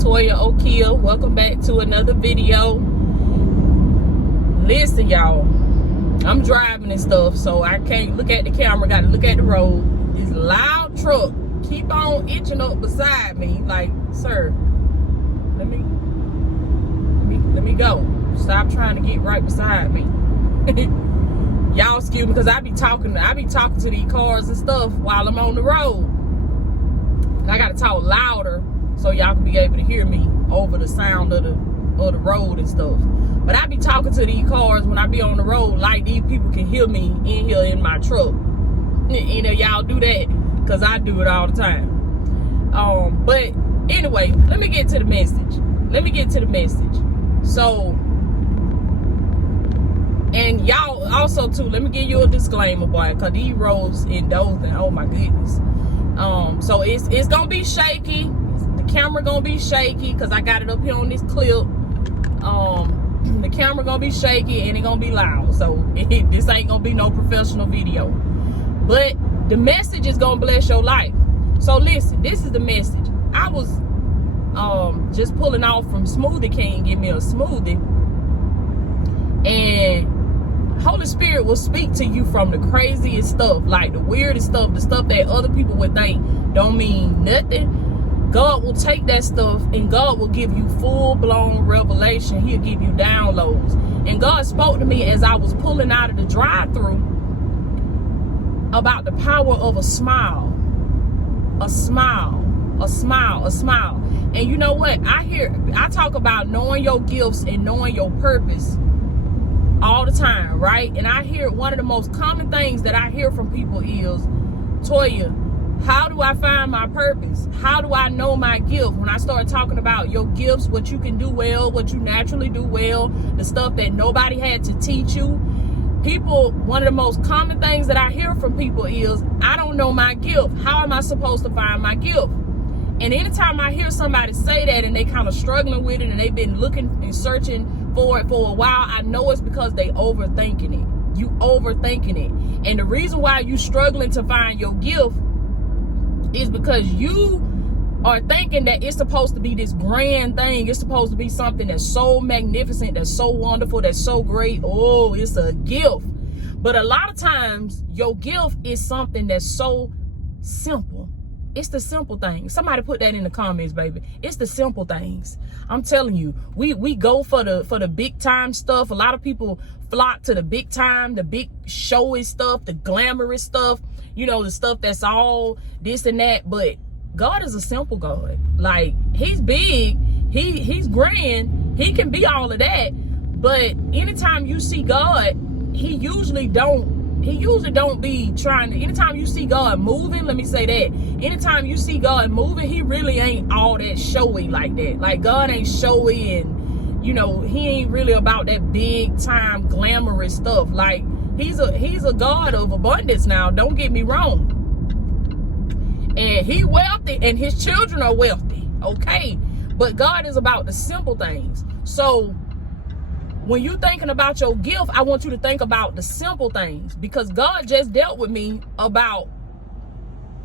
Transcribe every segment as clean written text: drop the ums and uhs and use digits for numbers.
Latoya Okeia. Welcome back to another video. Listen, y'all, I'm driving and stuff, so I can't look at the camera. Got to look at the road. This loud truck keep on itching up beside me. Like, sir, let me go. Stop trying to get right beside me. Y'all excuse me, because I be talking to these cars and stuff while I'm on the road. And I gotta talk louder so y'all can be able to hear me over the sound of the road and stuff. But I be talking to these cars when I be on the road, like these people can hear me in here in my truck. You know, y'all do that because I do it all the time. But anyway, let me get to the message. So, and y'all also too, let me give you a disclaimer, boy, because these roads in Dothan, oh my goodness. So it's gonna be shaky. The camera gonna be shaky because I got it up here on this clip. The camera gonna be shaky and it gonna be loud. So this ain't gonna be no professional video. But the message is gonna bless your life. So listen, this is the message. I was just pulling off from Smoothie King, give me a smoothie, and Holy Spirit will speak to you from the craziest stuff, like the weirdest stuff, the stuff that other people would think don't mean nothing. God will take that stuff and God will give you full-blown revelation. He'll give you downloads. And God spoke to me as I was pulling out of the drive-thru about the power of a smile. A smile. A smile. A smile. And you know what? I talk about knowing your gifts and knowing your purpose all the time, right? And I hear one of the most common things that I hear from people is, Toya, how do I find my purpose? How do I know my gift? When I start talking about your gifts, what you can do well, what you naturally do well, the stuff that nobody had to teach you. People, one of the most common things that I hear from people is, I don't know my gift. How am I supposed to find my gift? And anytime I hear somebody say that and they kind of struggling with it and they've been looking and searching for it for a while, I know it's because they overthinking it. You overthinking it. And the reason why you struggling to find your gift is because you are thinking that it's supposed to be this grand thing. It's supposed to be something that's so magnificent, that's so wonderful, that's so great. Oh, it's a gift. But a lot of times your gift is something that's so simple. It's the simple things. Somebody put that in the comments, baby. It's the simple things. I'm telling you, we go for the big time stuff. A lot of people flock to the big time, the big showy stuff, the glamorous stuff, you know, the stuff that's all this and that. But God is a simple God. Like, he's big, he's grand, he can be all of that. But anytime you see God, he usually don't be trying to, anytime you see God moving, let me say that, anytime you see God moving, he really ain't all that showy like that. Like, God ain't showy, and you know, he ain't really about that big time glamorous stuff. Like, he's a God of abundance now, don't get me wrong. And he wealthy and his children are wealthy, okay? But God is about the simple things. So when you're thinking about your gift, I want you to think about the simple things, because God just dealt with me about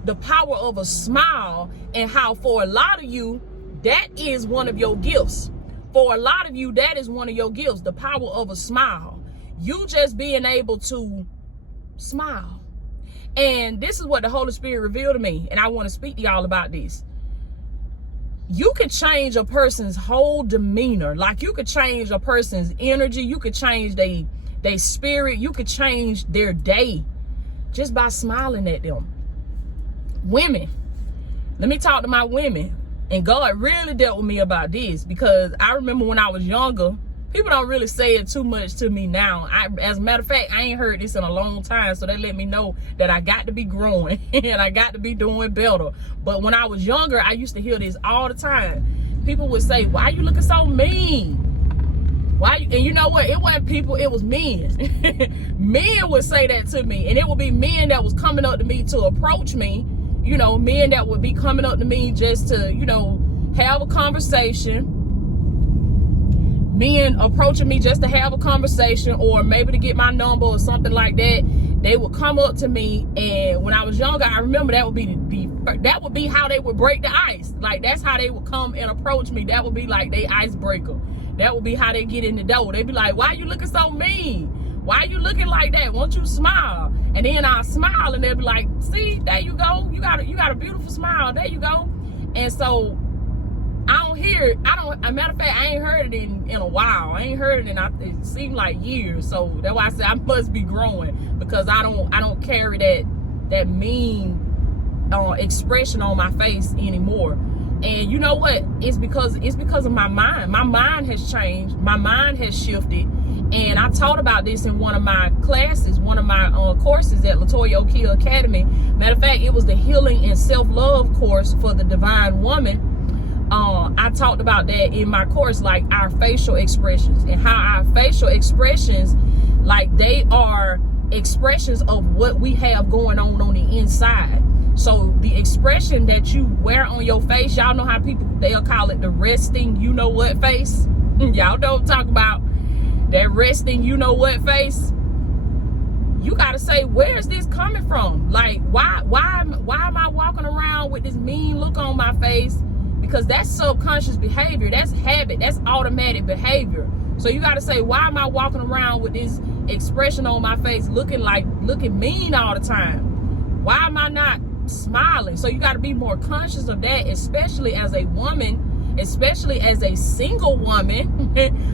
the power of a smile and how for a lot of you, that is one of your gifts. For a lot of you, that is one of your gifts, the power of a smile. You just being able to smile. And this is what the Holy Spirit revealed to me, and I want to speak to y'all about this. You could change a person's whole demeanor. Like, you could change a person's energy. You could change their spirit. You could change their day just by smiling at them. Women, let me talk to my women. And God really dealt with me about this, because I remember when I was younger, people don't really say it too much to me now. As a matter of fact, I ain't heard this in a long time, so they let me know that I got to be growing and I got to be doing better. But when I was younger, I used to hear this all the time. People would say, why you looking so mean? And you know what? It wasn't people, it was men. Men would say that to me, and it would be men that was coming up to me to approach me. You know, men that would be coming up to me just to, you know, have a conversation. Men approaching me just to have a conversation, or maybe to get my number or something like that. They would come up to me, and when I was younger, I remember that would be the that would be how they would break the ice. Like, that's how they would come and approach me. That would be like they icebreaker. That would be how they get in the door. They'd be like, why you looking so mean? Why you looking like that? Won't you smile? And then I'll smile and they'll be like, see, there you go. You got a beautiful smile. There you go. And so I don't hear it. As a matter of fact, I ain't heard it in a while. I ain't heard it it seemed like years. So that's why I said I must be growing, because I don't carry that mean expression on my face anymore. And you know what? It's because of my mind. My mind has changed. My mind has shifted. And I taught about this in one of my classes, one of my courses at Latoya Okeia Academy. Matter of fact, it was the Healing and Self-Love course for the Divine Woman. I talked about that in my course, like our facial expressions, and how our facial expressions, like, they are expressions of what we have going on the inside. So the expression that you wear on your face, y'all know how people, they'll call it the resting you know what face. Y'all don't talk about that resting you know what face. You gotta say, where is this coming from? Like, why am I walking around with this mean look on my face? Because that's subconscious behavior. That's habit. That's automatic behavior. So you gotta say, why am I walking around with this expression on my face looking mean all the time? Why am I not smiling? So you got to be more conscious of that, especially as a woman, especially as a single woman,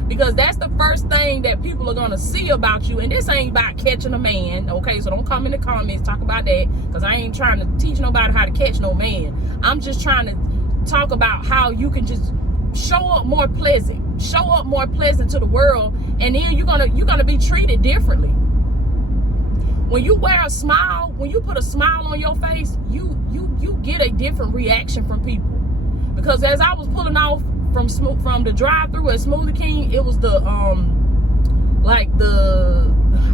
because that's the first thing that people are going to see about you. And this ain't about catching a man, okay? So don't come in the comments talk about that, because I ain't trying to teach nobody how to catch no man. I'm just trying to talk about how you can just show up more pleasant to the world, and then you're gonna be treated differently. When you wear a smile, when you put a smile on your face, you get a different reaction from people. Because as I was pulling off from the drive-through at Smoothie King, it was the I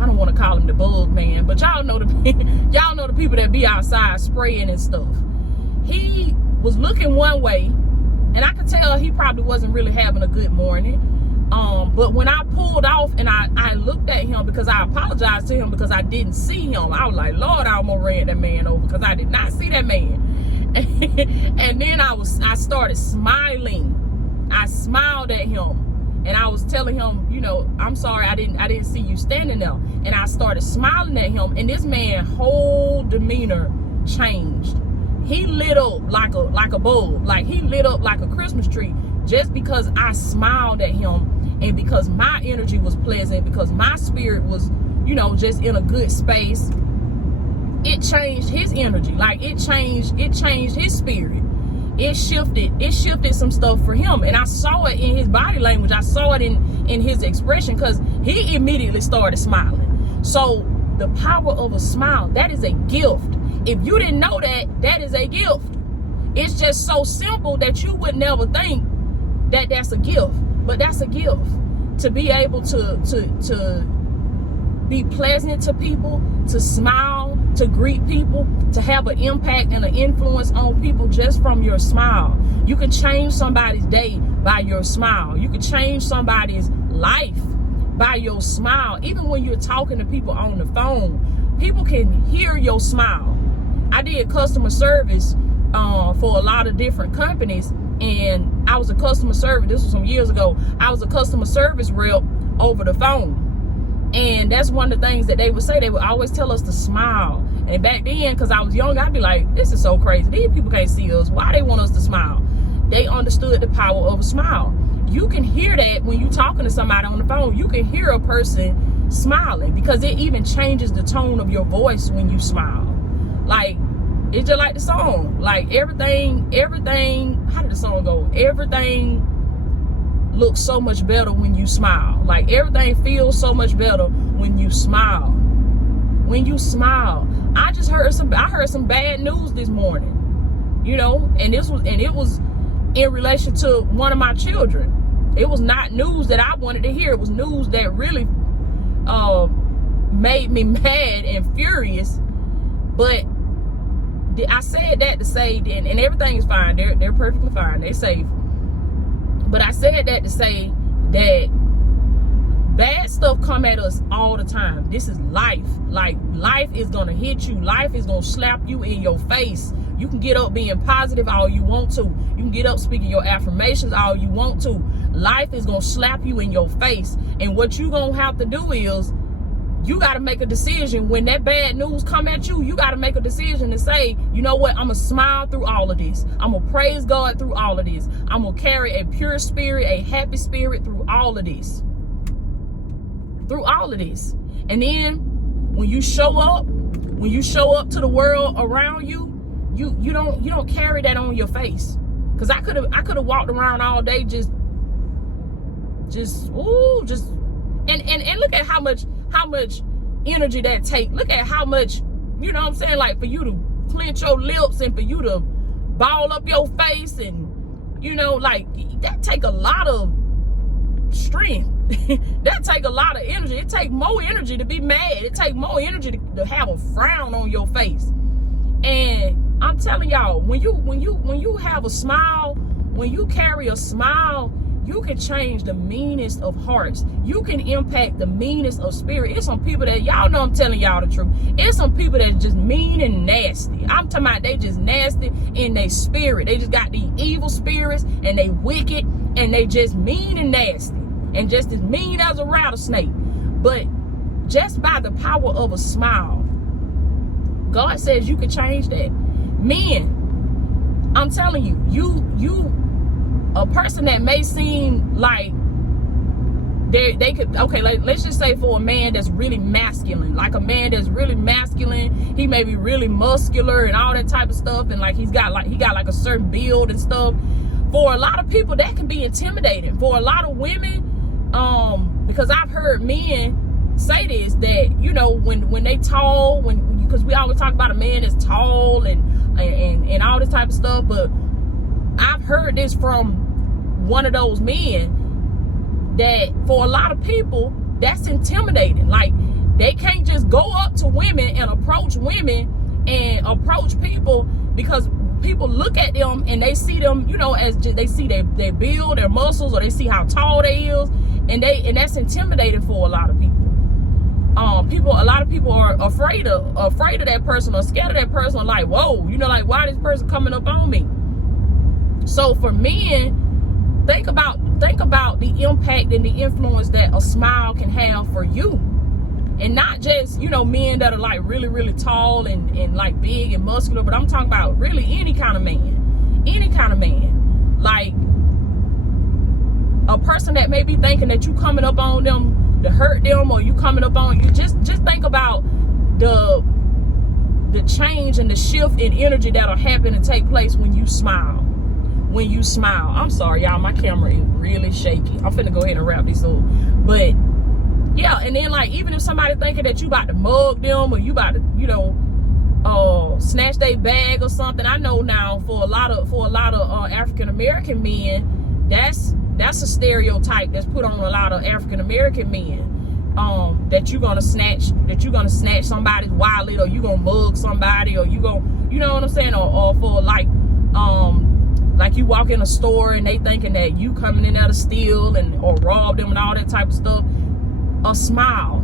don't want to call him the bug man, but y'all know the people that be outside spraying and stuff. He was looking one way, and I could tell he probably wasn't really having a good morning. But when I pulled off and I looked at him, because I apologized to him because I didn't see him. I was like, Lord, I almost ran that man over because I did not see that man. And then I started smiling. I smiled at him, and I was telling him, you know, I'm sorry, I didn't see you standing there. And I started smiling at him, and this man's whole demeanor changed. He lit up like a bulb. Like, he lit up like a Christmas tree, just because I smiled at him, and because my energy was pleasant, because my spirit was, you know, just in a good space. It changed his energy. Like, it changed his spirit. It shifted some stuff for him. And I saw it in his body language. I saw it in his expression, because he immediately started smiling. So the power of a smile, that is a gift. If you didn't know that, that is a gift. It's just so simple that you would never think that that's a gift. But that's a gift. To be able to be pleasant to people, to smile, to greet people, to have an impact and an influence on people just from your smile. You can change somebody's day by your smile. You can change somebody's life by your smile. Even when you're talking to people on the phone, people can hear your smile. I did customer service for a lot of different companies, and I was a customer service, this was some years ago, I was a customer service rep over the phone. And that's one of the things that they would say. They would always tell us to smile. And back then, because I was young, I'd be like, this is so crazy. These people can't see us. Why they want us to smile? They understood the power of a smile. You can hear that when you're talking to somebody on the phone. You can hear a person smiling, because it even changes the tone of your voice when you smile. Like, it's just like the song. Like, everything, how did the song go? Everything looks so much better when you smile. Like, everything feels so much better when you smile. When you smile. I heard some bad news this morning, you know, and it was in relation to one of my children. It was not news that I wanted to hear. It was news that really made me mad and furious. But I said that to say, and everything is fine. They're perfectly fine. They're safe. But I said that to say that bad stuff come at us all the time. This is life. Like, life is going to hit you. Life is going to slap you in your face You can get up being positive all you want to. You can get up speaking your affirmations all you want to. Life is going to slap you in your face. And what you going to have to do is, you got to make a decision. When that bad news come at you, you got to make a decision to say, you know what, I'm going to smile through all of this. I'm going to praise God through all of this. I'm going to carry a pure spirit, a happy spirit through all of this. Through all of this. And then when you show up to the world around you, you don't carry that on your face. Because I could have walked around all day just and look at how much energy that take. Look at how much, you know what I'm saying, like for you to clench your lips and for you to ball up your face, and you know, like that take a lot of strength. That take a lot of energy. It take more energy to be mad. It take more energy to have a frown on your face. And I'm telling y'all, when you have a smile, when you carry a smile, you can change the meanest of hearts. You can impact the meanest of spirit. It's some people that, y'all know I'm telling y'all the truth. It's some people that just mean and nasty. I'm talking about they just nasty in their spirit. They just got these evil spirits and they wicked and they just mean and nasty. And just as mean as a rattlesnake. But just by the power of a smile, God says you can change that. Men, I'm telling you, a person that may seem like they could, okay, let's just say for a man that's really masculine, like a man that's really masculine, he may be really muscular and all that type of stuff, and like he got like a certain build and stuff. For a lot of people, that can be intimidating. For a lot of women, because I've heard men say this, that, you know, when they tall, because we always talk about a man that's tall and all this type of stuff, but I've heard this from one of those men that for a lot of people, that's intimidating. Like, they can't just go up to women and approach women and approach people, because people look at them and they see them, you know, as they see their build, their muscles, or they see how tall they is, and that's intimidating for a lot of people. A lot of people are afraid of that person, or scared of that person, like, whoa, you know, like, why this person coming up on me? So for men, think about the impact and the influence that a smile can have for you. And not just, you know, men that are like really, really tall and like big and muscular, but I'm talking about really any kind of man. Any kind of man. Like a person that may be thinking that you coming up on them to hurt them, or you coming up on you. Just think about the change and the shift in energy that'll happen and take place when you smile. When you smile. I'm sorry, y'all, my camera is really shaky. I'm finna go ahead and wrap this up. But yeah, and then like, even if somebody thinking that you about to mug them, or you about to, you know, snatch their bag or something, I know now for a lot of African American men, that's a stereotype that's put on a lot of African American men, that you're gonna snatch somebody's wallet, or you gonna mug somebody, or you know what I'm saying, or for like you walk in a store and they thinking that you coming in there to steal or rob them and all that type of stuff. A smile.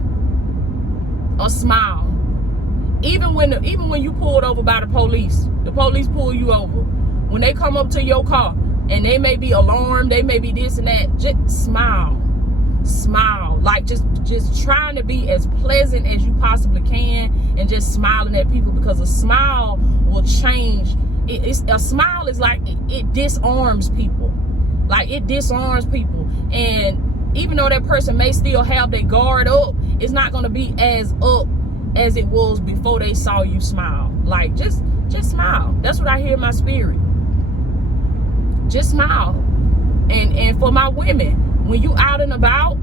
Even when you pulled over by the police pull you over. When they come up to your car and they may be alarmed, they may be this and that, just smile. Like just trying to be as pleasant as you possibly can, and just smiling at people, because a smile will change. A smile is like, it disarms people. Like, it disarms people. And even though that person may still have their guard up, it's not going to be as up as it was before they saw you smile. Like, just smile. That's what I hear in my spirit. Just smile. And for my women, when you out and about,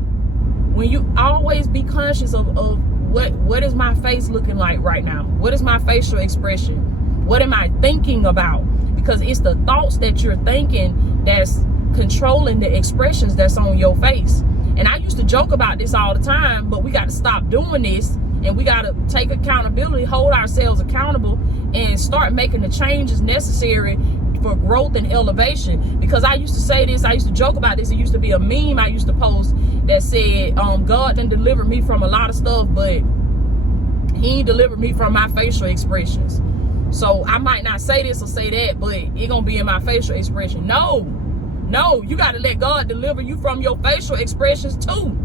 when you always be conscious of what is my face looking like right now? What is my facial expression? What am I thinking about? Because it's the thoughts that you're thinking that's controlling the expressions that's on your face. And I used to joke about this all the time, but we got to stop doing this, and we got to take accountability, hold ourselves accountable, and start making the changes necessary for growth and elevation. Because I used to say this, I used to joke about this. It used to be a meme I used to post that said, God done delivered me from a lot of stuff, but he ain't delivered me from my facial expressions. So I might not say this or say that, but it gonna be in my facial expression. No, you got to let God deliver you from your facial expressions too.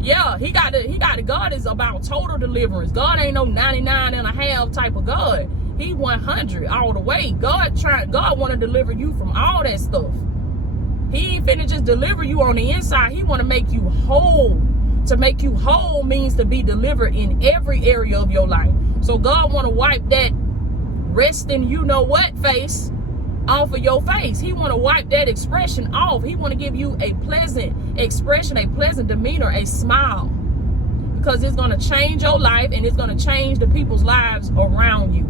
Yeah, he got to. God is about total deliverance. God ain't no 99 and a half type of God. He 100 all the way. God want to deliver you from all that stuff. He ain't finna just deliver you on the inside. He want to make you whole. To make you whole means to be delivered in every area of your life. So God want to wipe that resting you know what face off of your face. He want to wipe that expression off. He want to give you a pleasant expression, a pleasant demeanor, a smile. Because it's going to change your life and it's going to change the people's lives around you.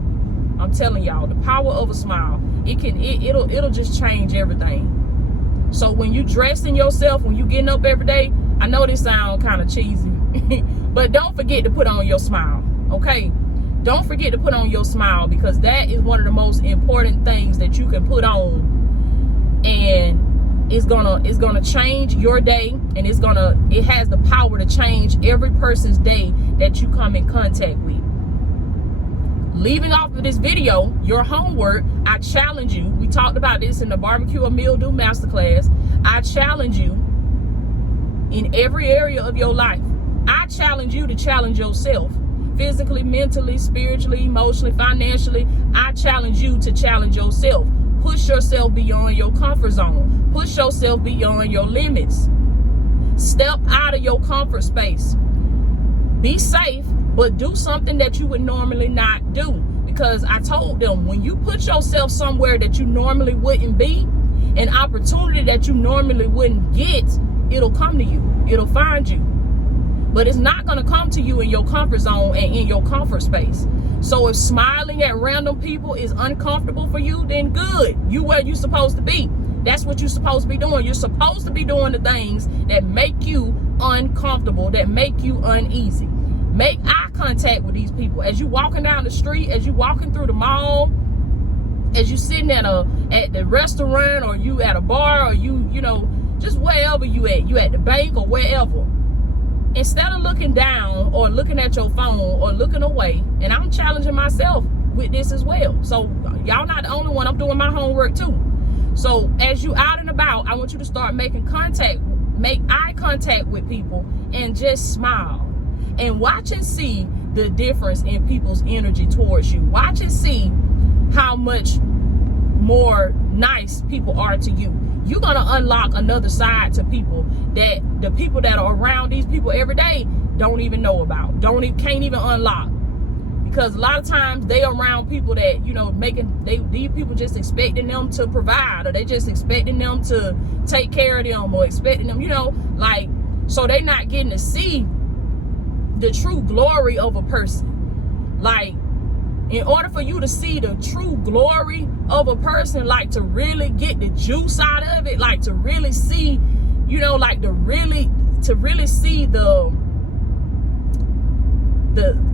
I'm telling y'all, the power of a smile, it'll just change everything. So when you dressing yourself, when you getting up every day, I know this sounds kind of cheesy, but don't forget to put on your smile, okay? Don't forget to put on your smile, because that is one of the most important things that you can put on, and it's gonna change your day, and it has the power to change every person's day that you come in contact with. Leaving off of this video, your homework, I challenge you. We talked about this in the barbecue or mildew masterclass. I challenge you in every area of your life. I challenge you to challenge yourself. Physically, mentally, spiritually, emotionally, financially. I challenge you to challenge yourself. Push yourself beyond your comfort zone. Push yourself beyond your limits. Step out of your comfort space. Be safe, but do something that you would normally not do. Because I told them, when you put yourself somewhere that you normally wouldn't be, an opportunity that you normally wouldn't get, it'll come to you. It'll find you. But it's not going to come to you in your comfort zone and in your comfort space. So if smiling at random people is uncomfortable for you, then good. You where you're supposed to be. That's what you're supposed to be doing. You're supposed to be doing the things that make you uncomfortable, that make you uneasy. Make eye contact with these people. As you walking down the street, as you walking through the mall, as you sitting at the restaurant, or you at a bar, or you know, just wherever you at the bank or wherever. Instead of looking down or looking at your phone or looking away, and I'm challenging myself with this as well. So y'all not the only one. I'm doing my homework too. So as you out and about, I want you to start making contact, make eye contact with people, and just smile. And watch and see the difference in people's energy towards you. Watch and see how much more nice people are to you. You're going to unlock another side to people that the people that are around these people every day don't even know about. Can't even unlock. Because a lot of times they around people that, you know, these people just expecting them to provide, or they just expecting them to take care of them, or expecting them, you know, like, so they not getting to see the true glory of a person. Like, in order for you to see the true glory of a person, like to really get the juice out of it, like to really see, you know, like to really see the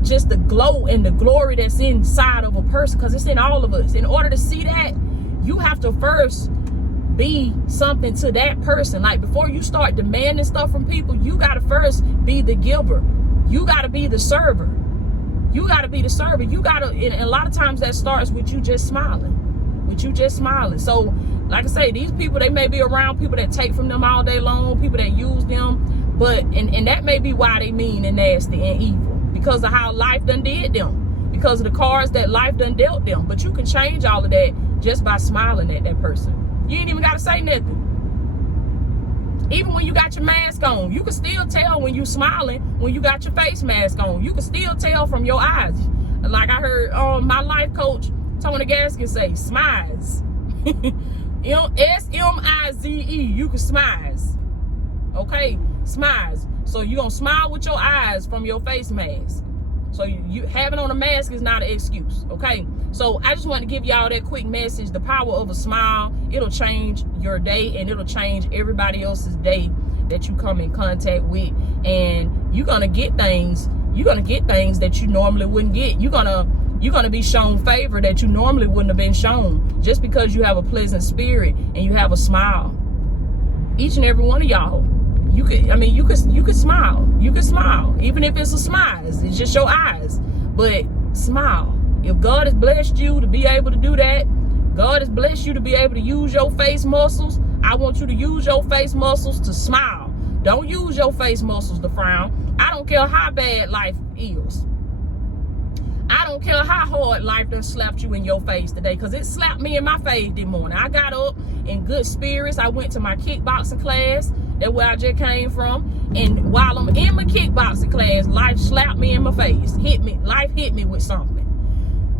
just the glow and the glory that's inside of a person, because it's in all of us. In order to see that, you have to first be something to that person. Like, before you start demanding stuff from people, you got to first be the giver. You got to be the server. You got to be the server. You got to, and a lot of times that starts with you just smiling. So, like I say, these people, they may be around people that take from them all day long, people that use them, but, and that may be why they mean and nasty and evil, because of how life done did them, because of the cards that life done dealt them. But you can change all of that just by smiling at that person. You ain't even got to say nothing. Even when you got your mask on, you can still tell when you smiling when you got your face mask on. You can still tell from your eyes. Like I heard my life coach, Tony Gaskin, say, smiles. S-M-I-Z-E. You can smiles. Okay? Smiles. So you're going to smile with your eyes from your face mask. So you having on a mask is not an excuse. Okay? So I just want to give y'all that quick message. The power of a smile, it'll change your day, and it'll change everybody else's day that you come in contact with. And you're going to get things. You're going to get things that you normally wouldn't get. You're going to be shown favor that you normally wouldn't have been shown, just because you have a pleasant spirit and you have a smile. Each and every one of y'all, you could smile. You could smile, even if it's a smile. It's just your eyes, but smile. If God has blessed you to be able to do that, God has blessed you to be able to use your face muscles, I want you to use your face muscles to smile. Don't use your face muscles to frown. I don't care how bad life is. I don't care how hard life done slapped you in your face today, because it slapped me in my face this morning. I got up in good spirits. I went to my kickboxing class. That's where I just came from. And while I'm in my kickboxing class, life slapped me in my face. Life hit me with something.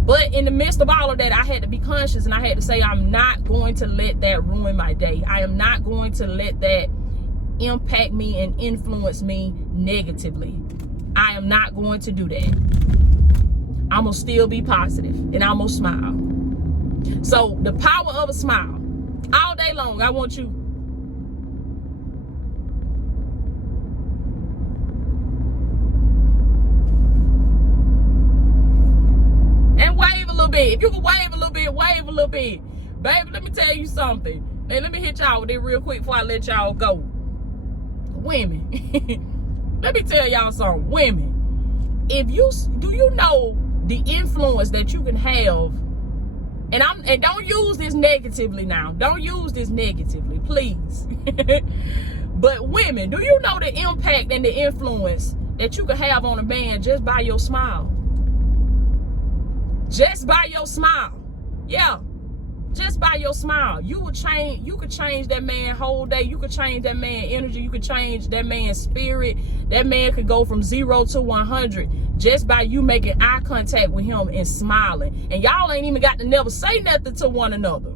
But in the midst of all of that, I had to be conscious, and I had to say, I'm not going to let that ruin my day. I am not going to let that impact me and influence me negatively. I am not going to do that. I'm going to still be positive, and I'm going to smile. So the power of a smile. All day long, I want you. And wave a little bit. If you can wave a little bit, wave a little bit. Baby, let me tell you something. And let me hit y'all with it real quick before I let y'all go. Women. Let me tell y'all something. Women. Do you know the influence that you can have, and don't use this negatively now. Don't use this negatively, please. But women, do you know the impact and the influence that you can have on a man just by your smile? Just by your smile. Yeah. Just by your smile. You could change that man's whole day. You could change that man's energy. You could change that man's spirit. That man could go from 0 to 100 just by you making eye contact with him and smiling. And y'all ain't even got to never say nothing to one another.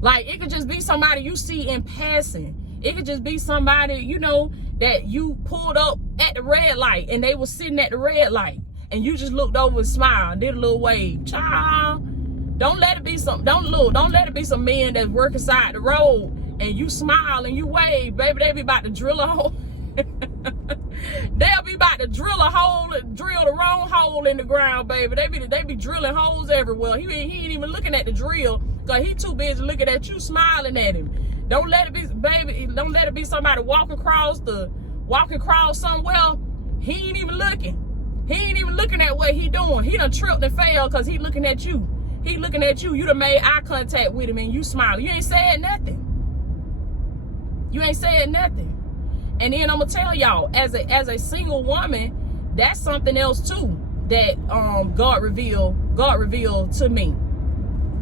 Like, it could just be somebody you see in passing. It could just be somebody, you know, that you pulled up at the red light and they were sitting at the red light. And you just looked over and smiled, did a little wave. Child. Don't let it be some men that's working side the road and you smile and you wave, baby. They be about to drill a hole. They'll be about to drill the wrong hole in the ground, baby. They be drilling holes everywhere. He ain't even looking at the drill because he too busy looking at you smiling at him. Don't let it be, baby. Don't let it be somebody walking across somewhere. He ain't even looking. He ain't even looking at what he doing. He done tripped and failed because he looking at you. He looking at you. You done made eye contact with him and you smile. You ain't said nothing. You ain't said nothing. And then I'm gonna tell y'all, as a single woman, that's something else too that God revealed to me.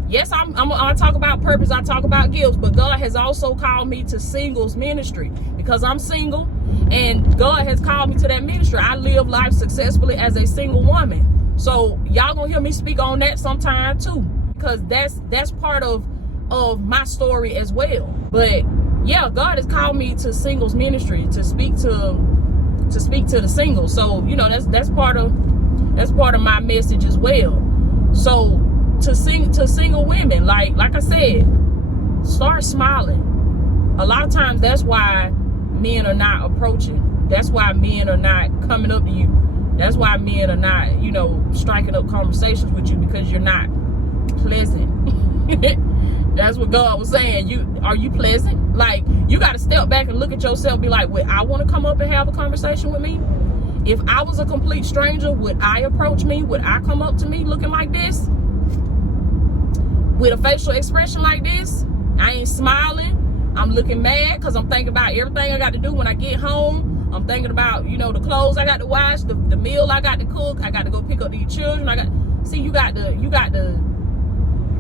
Yes, I talk about purpose. I talk about gifts, but God has also called me to singles ministry because I'm single, and God has called me to that ministry. I live life successfully as a single woman. So y'all gonna hear me speak on that sometime too, because that's part of my story as well. But yeah, God has called me to singles ministry to speak to the singles. So you know that's part of my message as well. So to single women, like I said, start smiling. A lot of times that's why men are not approaching. That's why men are not coming up to you. That's why men are not, you know, striking up conversations with you, because you're not pleasant. That's what God was saying. Are you pleasant? Like, you got to step back and look at yourself and be like, would I want to come up and have a conversation with me? If I was a complete stranger, would I approach me? Would I come up to me looking like this? With a facial expression like this? I ain't smiling. I'm looking mad because I'm thinking about everything I got to do when I get home. I'm thinking about, you know, the clothes I got to wash, the meal I got to cook. I got to go pick up these children. You got to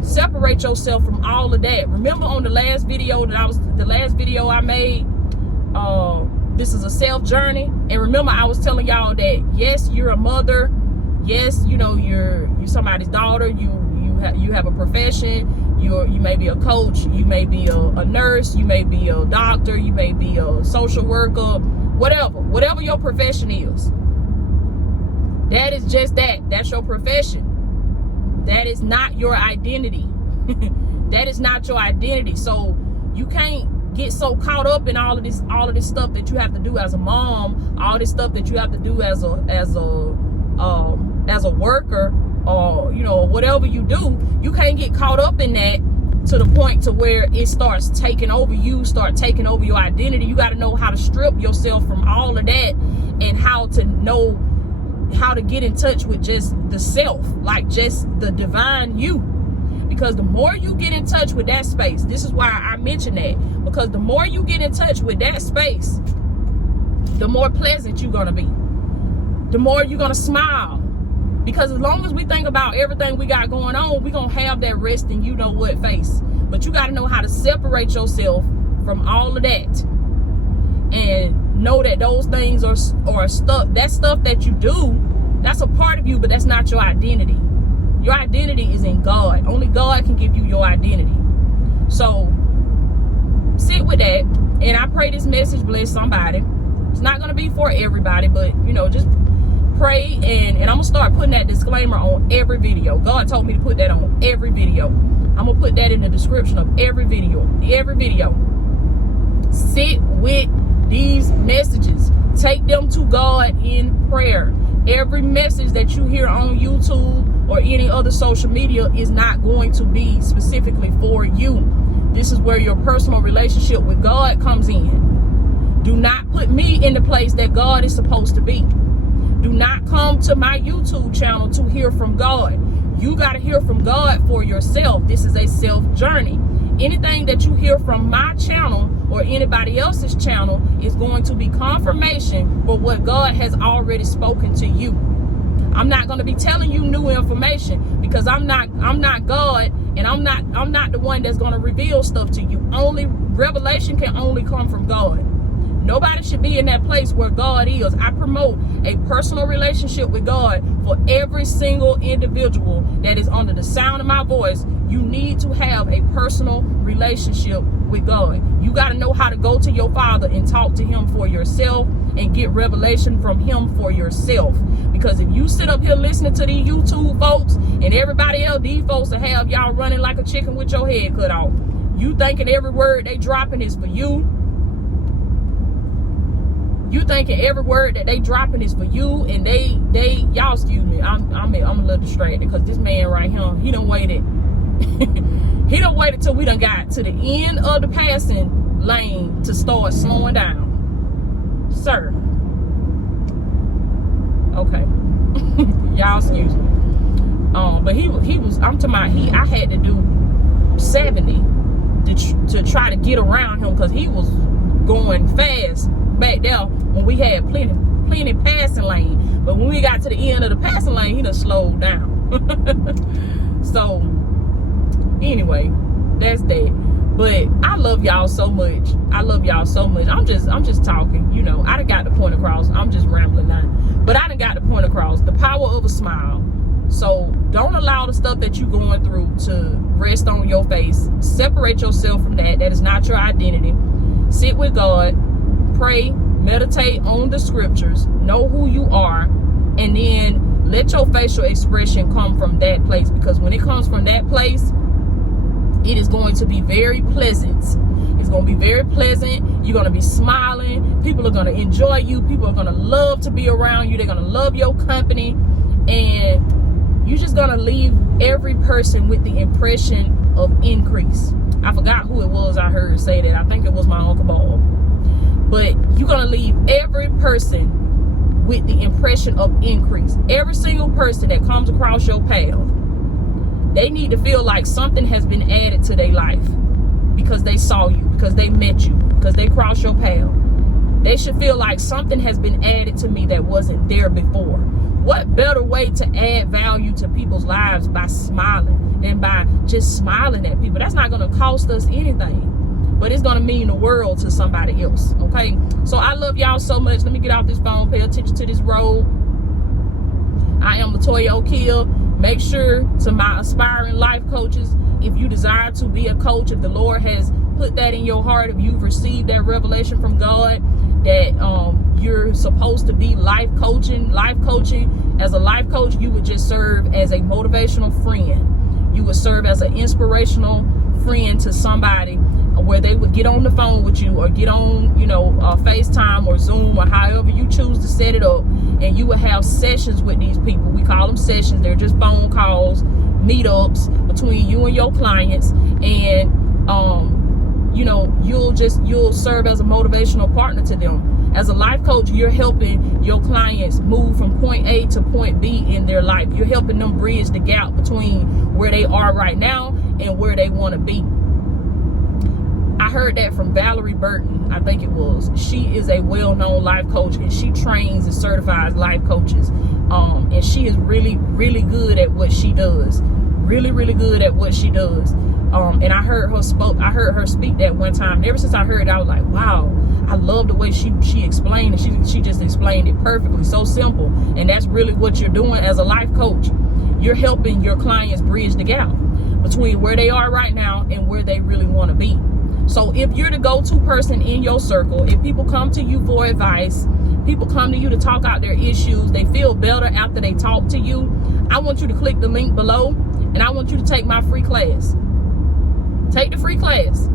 separate yourself from all of that. Remember on the last video I made, this is a self journey. And remember, I was telling y'all that yes, you're a mother. Yes, you know, you're somebody's daughter. You have a profession. You may be a coach. You may be a nurse. You may be a doctor. You may be a social worker. Whatever your profession is, that is just that. That's your profession. That is not your identity. That is not your identity. So you can't get so caught up in all of this stuff that you have to do as a mom, all this stuff that you have to do as a worker, or you know, whatever you do. You can't get caught up in that to the point to where it starts taking over you, start taking over your identity. You got to know how to strip yourself from all of that, and how to know how to get in touch with just the self, like just the divine you. Because the more you get in touch with that space, this is why I mention that, because the more you get in touch with that space, the more pleasant you're going to be. The more you're going to smile. Because as long as we think about everything we got going on, we're going to have that rest in you know what face. But you got to know how to separate yourself from all of that. And know that those things are stuff, that stuff that you do, that's a part of you, but that's not your identity. Your identity is in God. Only God can give you your identity. So sit with that. And I pray this message bless somebody. It's not going to be for everybody, but you know, just pray. And I'm going to start putting that disclaimer on every video. God told me to put that on every video. I'm going to put that in the description of every video. Sit with these messages. Take them to God in prayer. Every message that you hear on YouTube or any other social media is not going to be specifically for you. This is where your personal relationship with God comes in. Do not put me in the place that God is supposed to be. Do not come to my YouTube channel to hear from God. You got to hear from God for yourself. This is a self journey. Anything that you hear from my channel or anybody else's channel is going to be confirmation for what God has already spoken to you. I'm not going to be telling you new information because I'm not God, and I'm not the one that's going to reveal stuff to you. Only revelation can only come from God. Nobody should be in that place where God is. I promote a personal relationship with God for every single individual that is under the sound of my voice. You need to have a personal relationship with God. You got to know how to go to your Father and talk to him for yourself and get revelation from him for yourself. Because if you sit up here listening to these YouTube folks and everybody else, these folks will have y'all running like a chicken with your head cut off. You thinking every word they dropping is for you. You thinking every word that they dropping is for you, and y'all excuse me, I'm a little distracted because this man right here, he done waited. He done waited till we done got to the end of the passing lane to start slowing down. Sir. Okay. Y'all excuse me. But he was, I'm talking about, I had to do 70 to try to get around him because he was going fast back there when we had plenty passing lane. But when we got to the end of the passing lane, he done slowed down. So anyway, that's that. But I love y'all so much. I love y'all so much. I'm just talking, you know. I done got the point across. I'm just rambling now. But I done got the point across. The power of a smile. So don't allow the stuff that you're going through to rest on your face. Separate yourself from that. That is not your identity. Sit with God. Pray. Meditate on the scriptures. Know who you are. And then let your facial expression come from that place. Because when it comes from that place, it is going to be very pleasant. It's going to be very pleasant. You're going to be smiling. People are going to enjoy you. People are going to love to be around you. They're going to love your company. And you're just going to leave every person with the impression of increase. I forgot who it was I heard say that. I think it was my Uncle Bob. But you're going to leave every person with the impression of increase. Every single person that comes across your path, they need to feel like something has been added to their life because they saw you, because they met you, because they crossed your path. They should feel like something has been added to me that wasn't there before. What better way to add value to people's lives by smiling than by just smiling at people? That's not going to cost us anything, but it's going to mean the world to somebody else, okay? So I love y'all so much. Let me get off this phone, pay attention to this road. I am Latoya Okeia. Make sure to my aspiring life coaches, if you desire to be a coach, if the Lord has put that in your heart, if you've received that revelation from God that you're supposed to be life coaching. As a life coach, you would just serve as a motivational friend. You would serve as an inspirational friend to somebody where they would get on the phone with you or get on, FaceTime or Zoom or however you choose to set it up. And you would have sessions with these people. We call them sessions. They're just phone calls, meetups between you and your clients. And, you'll serve as a motivational partner to them. As a life coach, you're helping your clients move from point A to point B in their life. You're helping them bridge the gap between where they are right now and where they want to be. I heard that from Valerie Burton, I think it was. She is a well-known life coach, and she trains and certifies life coaches. And she is really, really good at what she does. Really, really good at what she does. And I heard her speak that one time. And ever since I heard it, I was like, wow, I love the way she explained it. She just explained it perfectly, so simple. And that's really what you're doing as a life coach. You're helping your clients bridge the gap between where they are right now and where they really want to be. So if you're the go-to person in your circle, if people come to you for advice, people come to you to talk out their issues, they feel better after they talk to you, I want you to click the link below, and I want you to take my free class. Take the free class.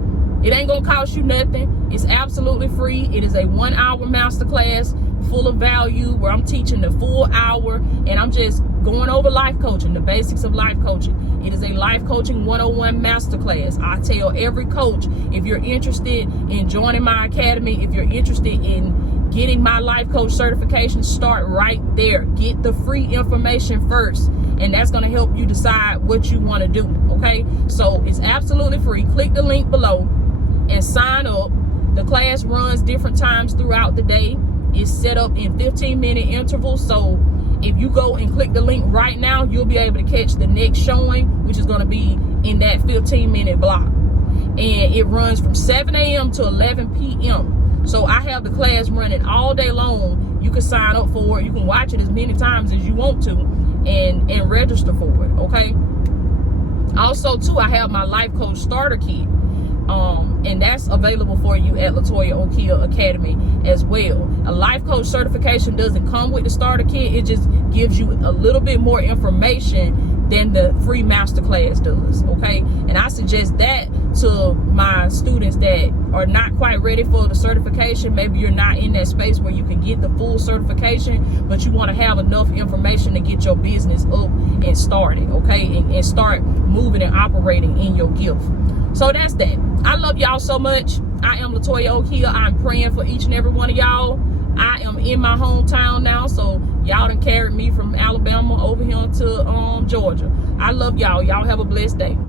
It ain't gonna cost you nothing. It's absolutely free. It is a 1-hour masterclass full of value where I'm teaching the full hour, and I'm just going over life coaching, the basics of life coaching. It is a life coaching 101 masterclass. I tell every coach, if you're interested in joining my academy, if you're interested in getting my life coach certification, start right there. Get the free information first, and that's going to help you decide what you want to do. Okay, so it's absolutely free. Click the link below and sign up. The class runs different times throughout the day. It's set up in 15-minute intervals, so if you go and click the link right now, you'll be able to catch the next showing, which is going to be in that 15-minute block. And it runs from 7 a.m. to 11 p.m. So I have the class running all day long. You can sign up for it. You can watch it as many times as you want to and register for it, okay? Also, too, I have my Life Coach Starter Kit. And that's available for you at Latoya Okeia Academy as well. A life coach certification doesn't come with the starter kit. It just gives you a little bit more information than the free masterclass does, okay? And I suggest that to my students that are not quite ready for the certification. Maybe you're not in that space where you can get the full certification, but you want to have enough information to get your business up and started, okay? And start moving and operating in your gift. So that's that. I love y'all so much. I am Latoya Okeia. I'm praying for each and every one of y'all. I am in my hometown now, so y'all done carried me from Alabama over here to Georgia. I love y'all. Y'all have a blessed day.